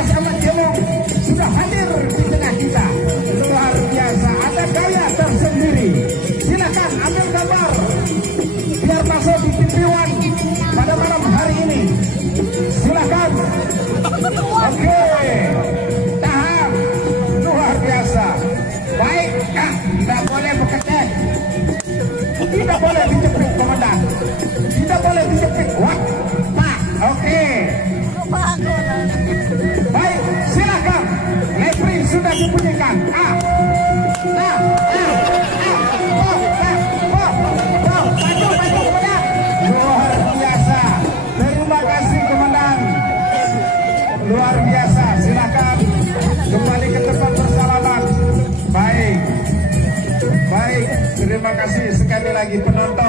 alias Ahmad Gemong sudah hadir di tengah kita. Luar biasa, ada gaya tersendiri. Silakan ambil gambar biar masuk di TV1 pada malam hari ini. Silakan. Oke, tahan. Luar biasa. Baik, tidak boleh beketek. Tidak boleh dicepit, komandan. Tidak boleh dicepit. Wah, pak. Oke. Baik, silakan. Referee sudah dibunyikan. Luar biasa. Terima kasih, komandan. Luar biasa. Silakan kembali ke tempat bersalaman. Baik. Baik, terima kasih sekali lagi penonton.